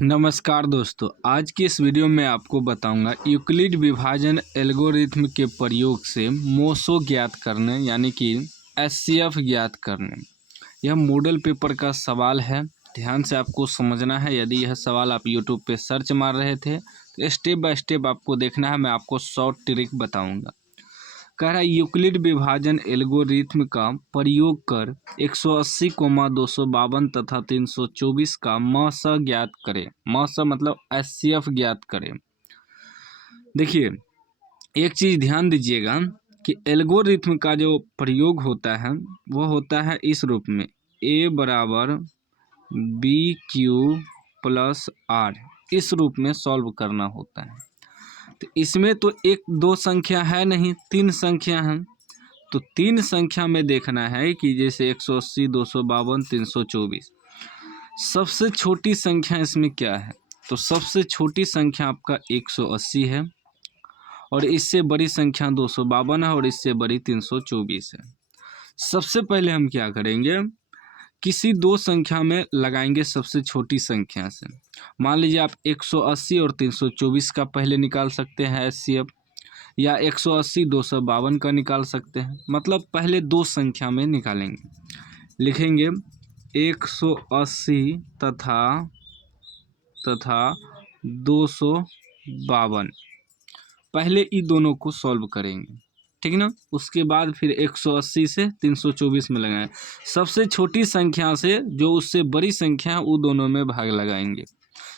नमस्कार दोस्तों, आज की इस वीडियो में आपको बताऊंगा यूक्लिड विभाजन एल्गोरिथ्म के प्रयोग से मोसो ज्ञात करने यानी कि एचसीएफ ज्ञात करने। यह मॉडल पेपर का सवाल है, ध्यान से आपको समझना है। यदि यह सवाल आप यूट्यूब पे सर्च मार रहे थे तो स्टेप बाय स्टेप आपको देखना है। मैं आपको शॉर्ट ट्रिक बताऊंगा। कह रहा है यूक्लिड विभाजन एल्गोरिथ्म का प्रयोग कर 180, 252 तथा 324 का मस ज्ञात करें। मस मतलब एचसीएफ ज्ञात करें। देखिए, एक चीज ध्यान दीजिएगा कि एल्गोरिथ्म का जो प्रयोग होता है वो होता है इस रूप में, ए बराबर बी क्यू प्लस आर। इस रूप में सॉल्व करना होता है। तो इसमें तो एक दो संख्या है नहीं, तीन संख्या है। तो तीन संख्या में देखना है कि जैसे 180, 252, 324। सबसे छोटी संख्या इसमें क्या है? तो सबसे छोटी संख्या आपका 180 है और इससे बड़ी संख्या 252 है और इससे बड़ी 324 है। सबसे पहले हम क्या करेंगे, किसी दो संख्या में लगाएंगे सबसे छोटी संख्या से। मान लीजिए आप 180 और 324 का पहले निकाल सकते हैं एचसीएफ, या 180 252 का निकाल सकते हैं। मतलब पहले दो संख्या में निकालेंगे। लिखेंगे 180 तथा 252। पहले ई दोनों को सॉल्व करेंगे, ठीक ना। उसके बाद फिर 180 से 324 में लगाएं। सबसे छोटी संख्या से जो उससे बड़ी संख्या है वो दोनों में भाग लगाएंगे।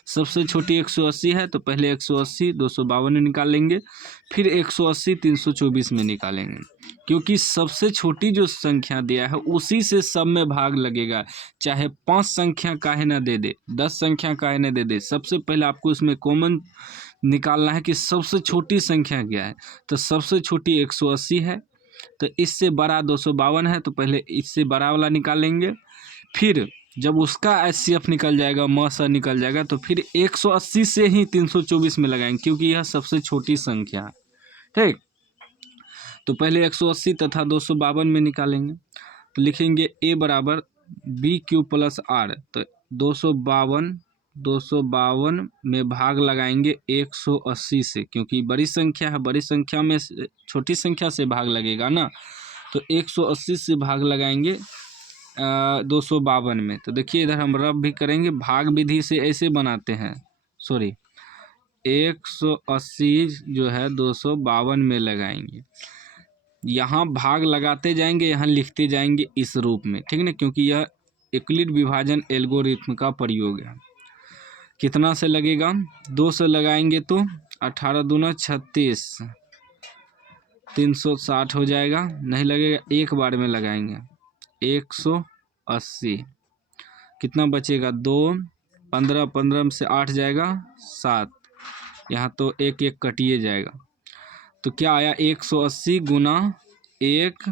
सबसे छोटी 180 है तो पहले 180 252 में निकालेंगे, फिर 180 324 में निकालेंगे। क्योंकि सबसे छोटी जो संख्या दिया है उसी से सब में भाग लगेगा। चाहे 5 संख्या काहे ना दे दे, 10 संख्या काहे ना दे दे, सबसे पहले आपको इसमें कॉमन निकालना है कि सबसे छोटी संख्या क्या है। तो सबसे छोटी 180 है, तो इससे बड़ा 252 है, तो पहले इससे बड़ा वाला निकालेंगे। फिर जब उसका एचसीएफ निकल जाएगा, मस निकल जाएगा, तो फिर 180 से ही 324 में लगाएंगे क्योंकि यह सबसे छोटी संख्या है, ठीक। तो पहले 180 तथा 252 में निकालेंगे। तो लिखेंगे ए बराबर बी क्यू प्लस आर। तो 252 में भाग लगाएंगे 180 से, क्योंकि बड़ी संख्या है, बड़ी संख्या में छोटी संख्या से भाग लगेगा ना। तो 180 से भाग लगाएंगे 252 में। तो देखिए इधर हम रब भी करेंगे, भाग विधि से ऐसे बनाते हैं, सॉरी 180 जो है 252 में लगाएंगे। यहाँ भाग लगाते जाएंगे, यहाँ लिखते जाएंगे इस रूप में, ठीक ना। क्योंकि यह यूक्लिड विभाजन एल्गोरिथ्म का प्रयोग है। कितना से लगेगा? 2 से लगाएंगे तो 18 दूना 36, 360 हो जाएगा। नहीं लगेगा, एक बार में लगाएंगे 180। कितना बचेगा? 2, 15, 15 में से 8 जाएगा 7। यहाँ तो एक एक कटिए जाएगा। तो क्या आया? 180 गुना 1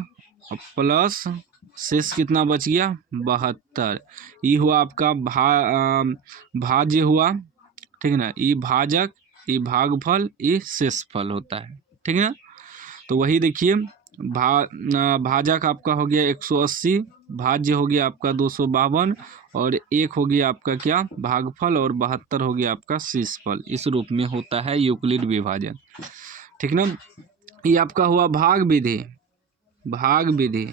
प्लस शेष कितना बच गया? 72। ये हुआ आपका भाज्य हुआ, ठीक ना। ये भाजक, ये भागफल, ये शेषफल होता है, ठीक है ना। तो वही देखिए, भाजक आपका हो गया 180, भाज्य हो गया आपका 252 और एक हो गया आपका क्या? भागफल, और 72 हो गया आपका शेषफल। इस रूप में होता है यूक्लिड विभाजन, ठीक ना। ये आपका हुआ भाग विधि, भाग विधि,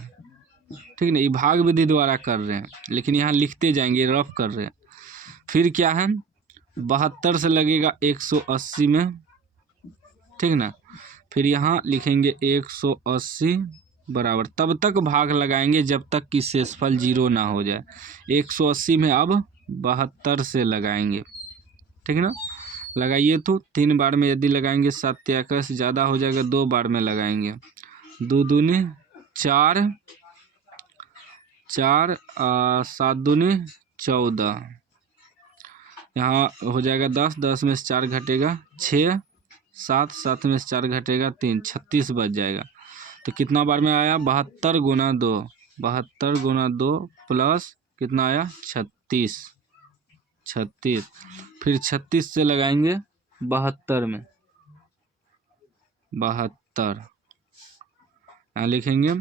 ठीक ना। ये भाग विधि द्वारा कर रहे हैं, लेकिन यहाँ लिखते जाएंगे, रफ कर रहे हैं। फिर क्या है? 72 से लगेगा 180 में, ठीक ना। फिर यहाँ लिखेंगे 180 बराबर, तब तक भाग लगाएंगे जब तक कि शेषफल 0 ना हो जाए। 180 में अब 72 से लगाएंगे, ठीक ना। लगाइए तो 3 बार में यदि लगाएंगे 7 से ज़्यादा हो जाएगा, 2 बार में लगाएंगे। 2 दूनी 4, 4 7 दूनी 14, यहाँ हो जाएगा 10, 10 में से 4 घटेगा 6, 7, 7 में से 4 घटेगा 3, 36 बच जाएगा। तो कितना बार में आया? 72 गुना 2, 72 गुना 2 प्लस कितना आया? 36, 36। फिर 36 से लगाएंगे 72 में, 72 यहाँ लिखेंगे।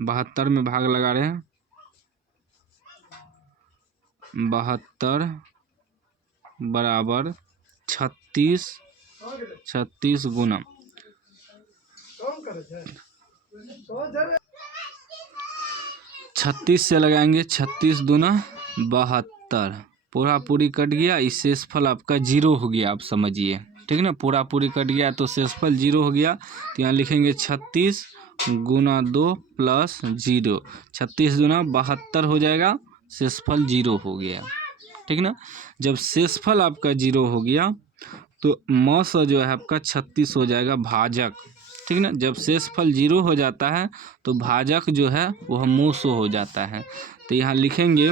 72 में भाग लगा रहे हैं, 72 बराबर 36 गुना 36 से लगाएंगे, 36 दूना 72, पूरा पूरी कट गया, इस शेषफल आपका 0 हो गया, आप समझिए, ठीक ना। पूरा पूरी कट गया तो शेषफल 0 हो गया, तो यहाँ लिखेंगे 36 गुना 2 प्लस 0, 36 दूना 72 हो जाएगा, शेषफल 0 हो गया, ठीक ना। जब शेषफल आपका 0 हो गया तो मौस जो है आपका 36 हो जाएगा भाजक, ठीक ना। जब शेषफल 0 हो जाता है तो भाजक जो है वह मूसो हो जाता है। तो यहाँ लिखेंगे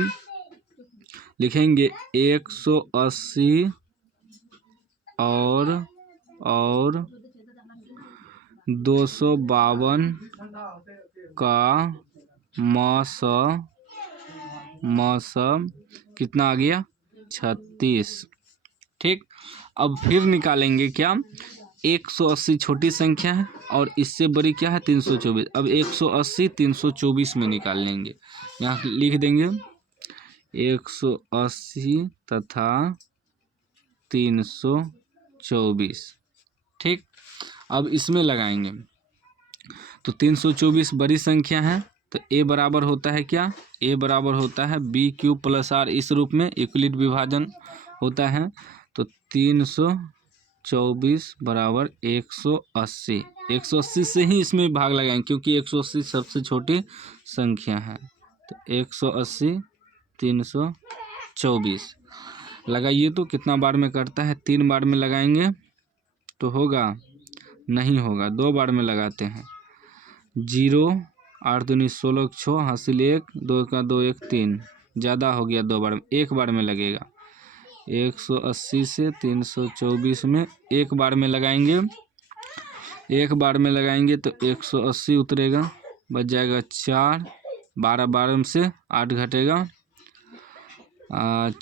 180 और 252 का मौस कितना आ गया 36, ठीक। अब फिर निकालेंगे क्या, 180 छोटी संख्या है और इससे बड़ी क्या है 324। अब 180 324 में निकाल लेंगे, यहाँ लिख देंगे 180 तथा 324, ठीक। अब इसमें लगाएंगे तो 324 बड़ी संख्या है, तो a बराबर होता है क्या, a बराबर होता है b³ + r, इस रूप में यूक्लिड विभाजन होता है। तो 324 बराबर 180, 180 से ही इसमें भाग लगाएंगे क्योंकि 180 सबसे छोटी संख्या है। तो 180 324 लगाइए तो कितना बार में करता है, 3 बार में लगाएंगे तो होगा, नहीं होगा, 2 बार में लगाते हैं। 0 8 दूनी 16 6 हासिल 1 2 का 2 1 3, ज़्यादा हो गया, 2 बार में, 1 बार में लगेगा। 180 से 324 में 1 बार में लगाएंगे, 1 बार में लगाएंगे तो 180 उतरेगा, बच जाएगा 4, 12 12 से 8 घटेगा,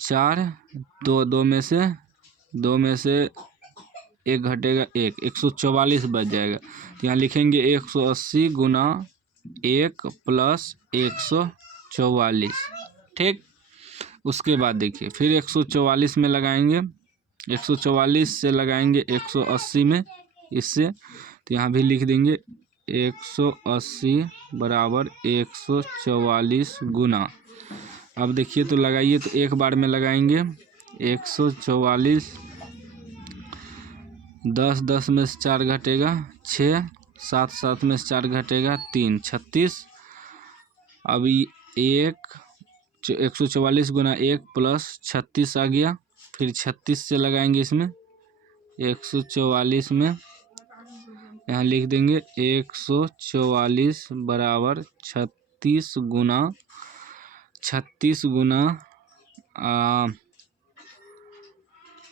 4 2 में से 1 घटेगा 1, 144 बच जाएगा। तो यहाँ लिखेंगे 180 गुना 1 प्लस 144, ठीक। उसके बाद देखिए फिर 144 में लगाएंगे, 144 से लगाएंगे 180 में इससे, तो यहाँ भी लिख देंगे 180 बराबर 144 गुना। अब देखिए तो लगाइए तो 1 बार में लगाएंगे 144, 10 10 में से 4 घटेगा 6, 7 7 में से 4 घटेगा 3, 36। अब 144 गुना 1 प्लस 36 आ गया, फिर 36 से लगाएंगे इसमें 144 में, यहाँ लिख देंगे 144 बराबर 36 गुना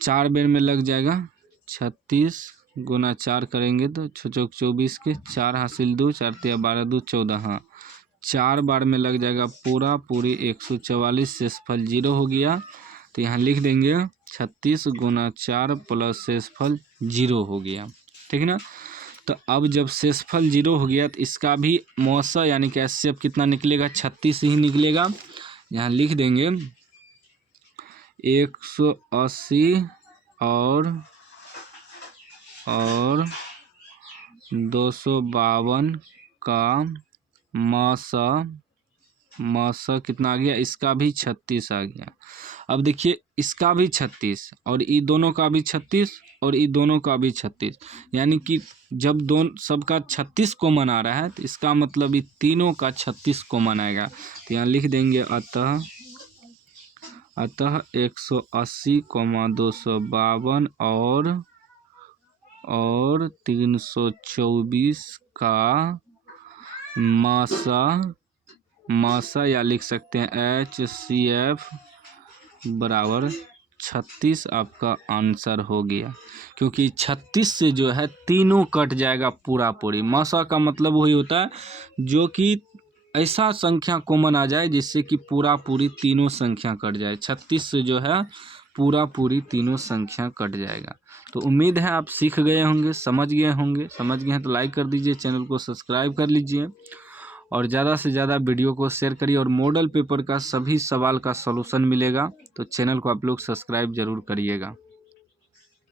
4 बेर में लग जाएगा, 36 गुना 4 करेंगे तो 6 24 के 4 हासिल 2 4 3 12 2 14, हाँ 4 बार में लग जाएगा पूरी 144, शेषफल 0 हो गया। तो यहाँ लिख देंगे 36 गुना 4 प्लस शेषफल 0 हो गया, ठीक ना। तो अब जब शेषफल 0 हो गया तो इसका भी मौसा यानी कि एचसीएफ कितना निकलेगा, 36 ही निकलेगा। यहाँ लिख देंगे 180 और 252 का मौसा कितना आ गया, इसका भी 36 आ गया। अब देखिए इसका भी 36 और ये दोनों का भी 36 और ये दोनों का भी 36, यानी कि जब दोनों सबका 36 कॉमन आ रहा है तो इसका मतलब ये तीनों का 36 कॉमन आएगा। तो यहाँ लिख देंगे अतः 180, 252 और 324 का मासा या लिख सकते हैं HCF बराबर 36 आपका आंसर हो गया, क्योंकि 36 से जो है तीनों कट जाएगा पूरी। मासा का मतलब वही होता है जो कि ऐसा संख्या कॉमन आ जाए जिससे कि पूरी तीनों संख्या कट जाए। 36 से जो है पूरी तीनों संख्या कट जाएगा। तो उम्मीद है आप सीख गए होंगे, समझ गए हैं तो लाइक कर दीजिए, चैनल को सब्सक्राइब कर लीजिए और ज़्यादा से ज़्यादा वीडियो को शेयर करिए और मॉडल पेपर का सभी सवाल का सलूशन मिलेगा, तो चैनल को आप लोग सब्सक्राइब ज़रूर करिएगा।